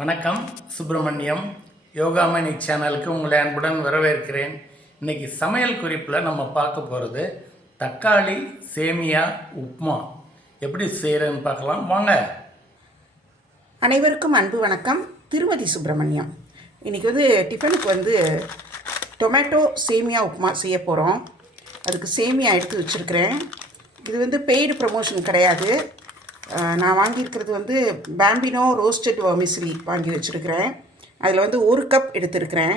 வணக்கம். சுப்பிரமணியம் யோகாமணி சேனலுக்கு உங்களை அன்புடன் வரவேற்கிறேன். இன்றைக்கி சமையல் குறிப்பில் நம்ம பார்க்க போகிறது தக்காளி சேமியா உப்மா எப்படி செய்கிறேன்னு பார்க்கலாம் வாங்க. அனைவருக்கும் அன்பு வணக்கம். திருமதி சுப்பிரமணியம். இன்றைக்கி டிஃபனுக்கு டொமேட்டோ சேமியா உப்மா செய்ய போகிறோம். அதுக்கு சேமியா எடுத்து வச்சுருக்கிறேன். இது பெய்டு ப்ரமோஷன் கிடையாது. நான் வாங்கியிருக்கிறது பேம்பினோ ரோஸ்டட் வர்மிசிலி வாங்கி வச்சுருக்கிறேன். அதில் 1 கப் எடுத்துருக்கிறேன்.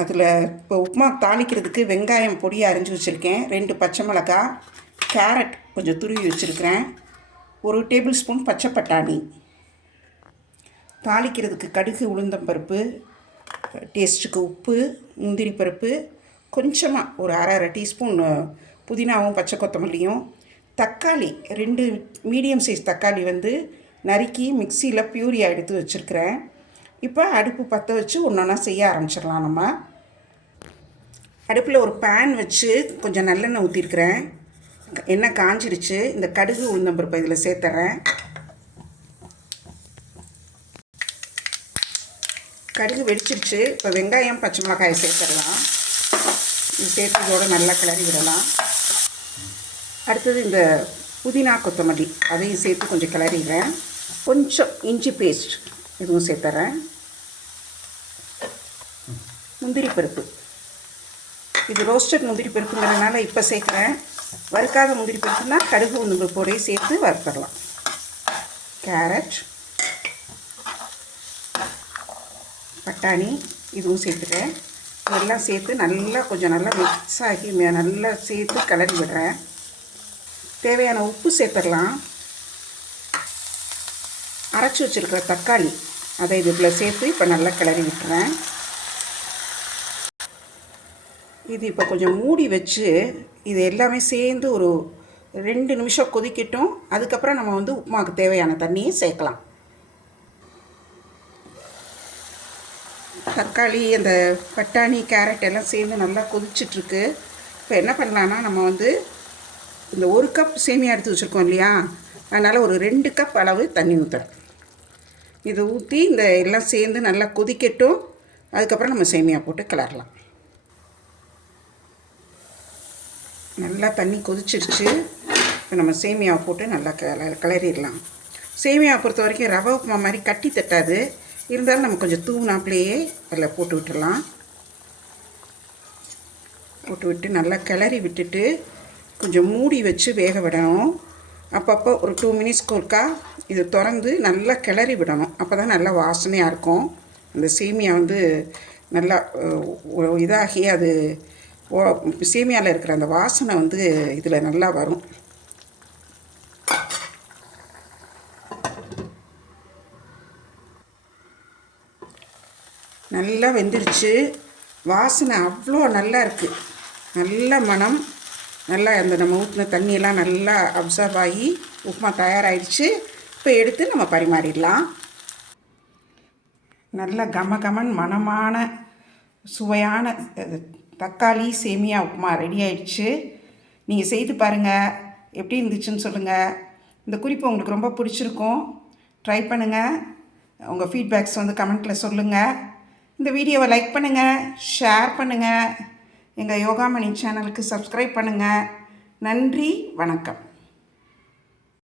அதில் இப்போ உப்புமா தாளிக்கிறதுக்கு வெங்காயம் பொடியை அரிஞ்சு வச்சுருக்கேன், 2 பச்சை மிளகாய், கேரட் கொஞ்சம் துருவி வச்சுருக்கிறேன், 1 டேபிள் ஸ்பூன் பச்சை பட்டாணி. தாளிக்கிறதுக்கு கடுகு, உளுந்தம்பருப்பு, டேஸ்ட்டுக்கு உப்பு, முந்திரி பருப்பு, கொஞ்சமாக ஒரு அரை டீஸ்பூன் புதினாவும் பச்சை கொத்தமல்லியும், தக்காளி 2 மீடியம் சைஸ் தக்காளி நறுக்கி மிக்சியில் பியூரியாக எடுத்து வச்சுருக்கிறேன். இப்போ அடுப்பு பற்ற வச்சு ஒன்றா செய்ய ஆரம்பிச்சிடலாம். நம்ம அடுப்பில் ஒரு பேன் வச்சு கொஞ்சம் நல்லெண்ணெய் ஊற்றிருக்கிறேன். எண்ணெய் காஞ்சிருச்சு. இந்த கடுகு உளுந்தம்பருப்பு இதில் சேர்த்துறேன். கடுகு வெடிச்சிருச்சு. இப்போ வெங்காயம் பச்சை மிளகாயை சேர்த்துடலாம். இது சேர்த்ததோடு நல்லா கிளறி விடலாம். அடுத்தது இந்த புதினா கொத்தமல்லி அதையும் சேர்த்து கொஞ்சம் கிளறிடுறேன். கொஞ்சம் இஞ்சி பேஸ்ட் இதுவும் சேர்த்துறேன். முந்திரி பருப்பு, இது ரோஸ்டட் முந்திரி பருப்புங்கிறதுனால இப்போ சேர்க்குறேன். வறுக்காத முந்திரி பருப்புனா கடுகு உளுந்தம்பருப்போடையும் சேர்த்து வறுத்துடலாம். கேரட், பட்டாணி இதுவும் சேர்த்துட்டேன். இதெல்லாம் சேர்த்து கொஞ்சம் நல்லா மிக்ஸ் ஆகி நல்லா சேர்த்து கிளறி விடுறேன். தேவையான உப்பு சேர்த்துடலாம். அரைச்சி வச்சுருக்கிற தக்காளி அதை இதுக்குள்ளே சேர்த்து இப்போ நல்லா கிளறி விட்டுறேன். இது இப்போ கொஞ்சம் மூடி வச்சு இது எல்லாமே சேர்ந்து ஒரு 2 நிமிஷம் கொதிக்கட்டும். அதுக்கப்புறம் நம்ம உப்புமாவுக்கு தேவையான தண்ணியை சேர்க்கலாம். தக்காளி, அந்த பட்டாணி, கேரட் எல்லாம் சேர்ந்து நல்லா கொதிச்சிட்ருக்கு. இப்போ என்ன பண்ணலான்னா நம்ம இந்த 1 கப் சேமியா எடுத்து வச்சுருக்கோம் இல்லையா, அதனால் ஒரு 2 கப் அளவு தண்ணி ஊற்றுறேன். இதை ஊற்றி இந்த எல்லாம் சேர்ந்து நல்லா கொதிக்கட்டும். அதுக்கப்புறம் நம்ம சேமியா போட்டு கிளறலாம். நல்லா தண்ணி கொதிச்சிருச்சு. இப்போ நம்ம சேமியாவை போட்டு நல்லா கிளறிடலாம். சேமியாவை பொறுத்த வரைக்கும் ரவை உப்புமா மாதிரி கட்டி தட்டாது. இருந்தாலும் நம்ம கொஞ்சம் தூவினாப்லேயே அதில் போட்டு விட்டுடலாம். போட்டு விட்டு நல்லா கிளறி விட்டுட்டு கொஞ்சம் மூடி வச்சு வேக விடணும். அப்பப்போ ஒரு 2 மினிட்ஸ்க்கு ஒருக்கா இது திறந்து நல்லா கிளறி விடணும். அப்போ தான் நல்லா வாசனையாக இருக்கும். அந்த சேமியா நல்லா இதாகி அது சேமியாவில் இருக்கிற அந்த வாசனை இதில் நல்லா வரும். நல்லா வெந்துருச்சு. வாசனை அவ்வளோ நல்லா இருக்குது. நல்ல மனம். நல்லா அந்த நம்ம ஊற்றின தண்ணியெல்லாம் நல்லா அப்சர்வ் ஆகி உப்புமா தயாராகிடுச்சு. இப்போ எடுத்து நம்ம பரிமாறிடலாம். நல்ல கமகமன் மணமான சுவையான தக்காளி சேமியா உப்புமா ரெடி ஆகிடுச்சு. நீங்கள் செய்து பாருங்கள், எப்படி இருந்துச்சுன்னு சொல்லுங்கள். இந்த குறிப்பு உங்களுக்கு ரொம்ப பிடிச்சிருக்கும். ட்ரை பண்ணுங்கள். உங்கள் ஃபீட்பேக்ஸ் கமெண்ட்டில் சொல்லுங்கள். இந்த வீடியோவை லைக் பண்ணுங்கள், ஷேர் பண்ணுங்கள். எங்கள் யோகாமணி சேனலுக்கு சப்ஸ்கிரைப் பண்ணுங்கள். நன்றி, வணக்கம்.